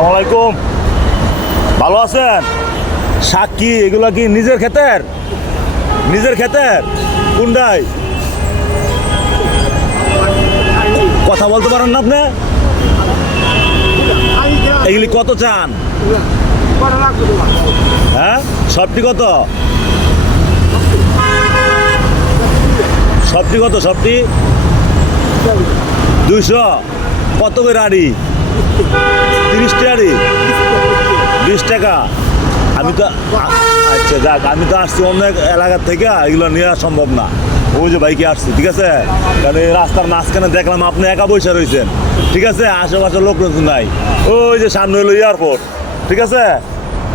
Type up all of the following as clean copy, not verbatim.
আসসালামু আলাইকুম। ভালো আছেন? শাক কি এগুলা কি নিজের ক্ষেতের? নিজের ক্ষেতের কোনটাই? কথা বলতে পারেন না আপনি? এগুলি কত চান? হ্যাঁ, সবটি কত? সবটি কত? সবটি 200। কত করে আড়ি? 30 টাকা আড়ি, 20 টাকা। আমি তো আচ্ছা যাক, আমি তো আসছি অন্য এক এলাকার থেকে, এগুলো নেওয়া সম্ভব না। ওই যে বাইকে আসছি, ঠিক আছে? কারণ এই রাস্তার মাঝখানে দেখলাম আপনি একা বসে রয়েছেন, ঠিক আছে? আশেপাশের লোক নাই, ওই যে সামনে হলো এয়ারপোর্ট, ঠিক আছে?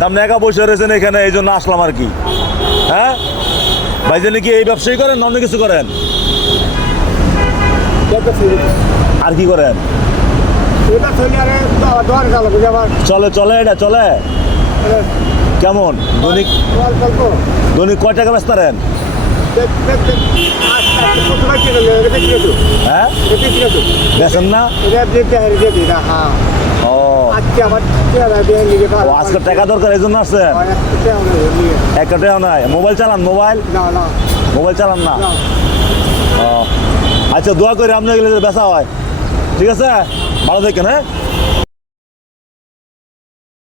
আপনি একা বসে রয়েছেন এখানে, এই জন্য আসলাম আর কি। হ্যাঁ ভাইজানি কি এই ব্যবসায়ী করেন, অন্য কিছু করেন? আর কি করেন? চলে চলে, এটা চলে কেমন? দৈনিক দৈনিক কয় টাকা ব্যস্ত পারেন? হ্যাঁ, বেছেন না? ও আজকে টাকা দরকার, এই জন্য আসছেন? একটা টাকাও নাই? মোবাইল চালান? মোবাইল চালান না? ও আচ্ছা, দোয়া করে আপনার গেলে বেচা হয়, ঠিক আছে? ভালো থাকেন। হ্যাঁ।